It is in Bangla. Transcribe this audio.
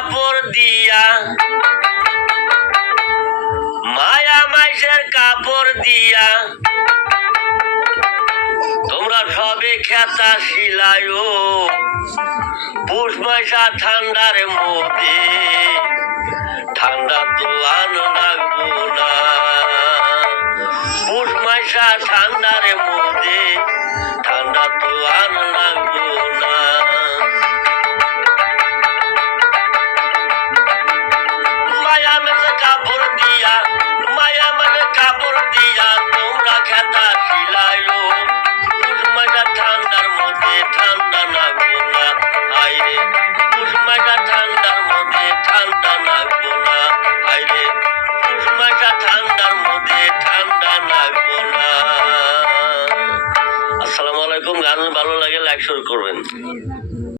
কাপড় দিয়া, মায়া মাইসের কাপড় দিয়া তোমরা সবে খেতা শিলায়ো পুষ মাসা ঠান্ডার মধ্যে, ঠান্ডা তো আন লাগবো না। পুষ মাসা ঠান্ডার মধ্যে, ঠান্ডা তো আন লাগবো না। মায়া মেলে কাপড় দিয়া, মায়া মেলে কাপড় দিয়া তোমরা খেতা শিলায়ো পুষ মাসা ঠান্ডার মধ্যে, ঠান্ডা লাগবো না। আইরে পুষ মাসা ঠান্ডার মধ্যে, ঠান্ডা লাগবো না। আইরে পুষ মাসা ঠান্ডার মধ্যে, ঠান্ডা লাগবো না। আসসালামু আলাইকুম। গান ভালো লাগে লাইক শেয়ার করবেন।